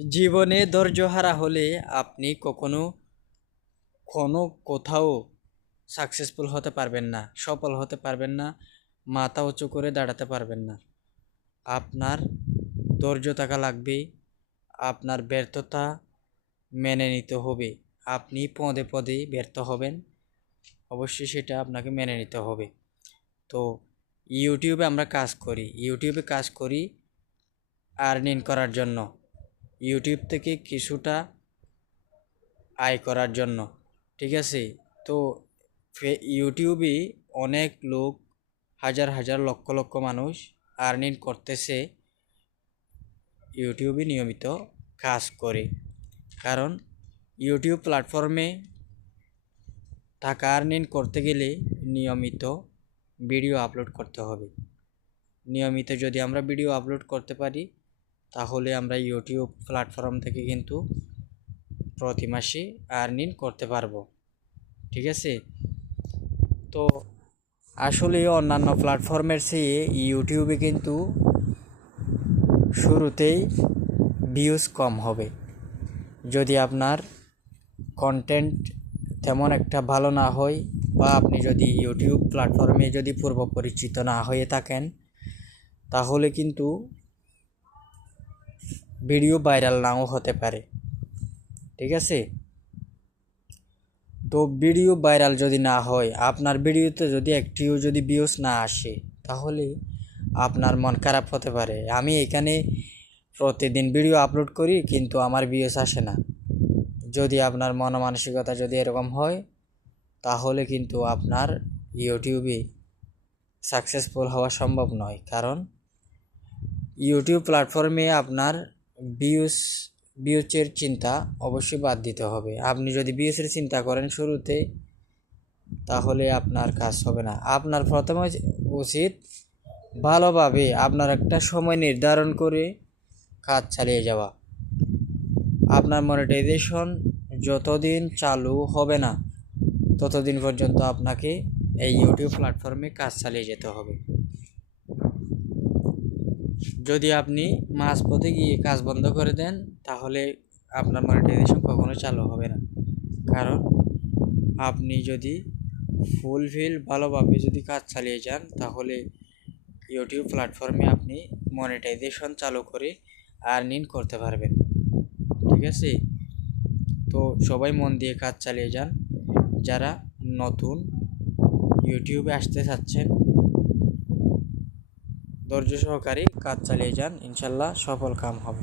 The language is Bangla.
জীবনে ধৈর্যহারা হলে আপনি কখনো কোথাও সাকসেসফুল হতে পারবেন না, সফল হতে পারবেন না, মাথা উঁচু করে দাঁড়াতে পারবেন না। আপনার ধৈর্য থাকা লাগবে, আপনার ব্যর্থতা মেনে নিতে হবে। আপনি পদে পদে ব্যর্থ হবেন, অবশ্যই সেটা আপনাকে মেনে নিতে হবে। তো ইউটিউবে আমরা কাজ করি আর্নিং করার জন্য, ইউটিউব থেকে কিছুটা আয় করার জন্য, ঠিক আছে? তো ইউটিউবে অনেক লোক, হাজার হাজার লক্ষ লক্ষ মানুষ আর্নিং করতেছে ইউটিউবে নিয়মিত কাজ করে। কারণ ইউটিউব প্ল্যাটফর্মে টাকা আর্নিং করতে গেলে নিয়মিত ভিডিও আপলোড করতে হবে। নিয়মিত যদি আমরা ভিডিও আপলোড করতে পারি, তাহলে আমরা ইউটিউব প্ল্যাটফর্ম থেকে কিন্তু প্রতি মাসে আর্নিং করতে পারবো, ঠিক আছে? তো আসলে অন্যান্য প্ল্যাটফর্মের চেয়ে ইউটিউবে কিন্তু শুরুতেই ভিউজ কম হবে। যদি আপনার কন্টেন্ট তেমন একটা ভালো না হয়, বা আপনি যদি ইউটিউব প্ল্যাটফর্মে যদি পূর্ব পরিচিত না হয়ে থাকেন, তাহলে কিন্তু ভিডিও ভাইরাল নাও হতে পারে, ঠিক আছে? তো ভিডিও ভাইরাল যদি না হয়, আপনার ভিডিওতে যদি একটিও যদি ভিউজ না আসে, তাহলে আপনার মন খারাপ হতে পারে। আমি এখানে প্রতিদিন ভিডিও আপলোড করি কিন্তু আমার ভিউজ আসে না। যদি আপনার মন মানসিকতা যদি এরকম হয়, তাহলে কিন্তু আপনার ইউটিউবে সাকসেসফুল হওয়া সম্ভব নয়। কারণ ইউটিউব প্ল্যাটফর্মে আপনার ভিউজের চিন্তা অবশ্যই বাদ দিতে হবে। আপনি যদি ভিউজের চিন্তা করেন শুরুতে, তাহলে আপনার কাজ হবে না। আপনার প্রথমে উচিত ভালোভাবে আপনার একটা সময় নির্ধারণ করে কাজ চালিয়ে যাওয়া। আপনার মনিটাইজেশন যতদিন চালু হবে না, ততদিন পর্যন্ত আপনাকে এই ইউটিউব প্ল্যাটফর্মে কাজ চালিয়ে যেতে হবে। যদি আপনি মাঝপথে গিয়ে কাজ বন্ধ করে দেন, তাহলে আপনার মনিটাইজেশন কখনো চালু হবে না। কারণ আপনি যদি ফুলফিল ভালোভাবে যদি কাজ চালিয়ে যান, তাহলে ইউটিউব প্ল্যাটফর্মে আপনি মনিটাইজেশন চালু করে আর্নিং করতে পারবেন, ঠিক আছে? তো সবাই মন দিয়ে কাজ চালিয়ে যান। যারা নতুন ইউটিউবে আসতে চাচ্ছেন, ধৈর্য সহকারে কাজ চালিয়ে যান, ইনশাল্লাহ সফল কাম হবে।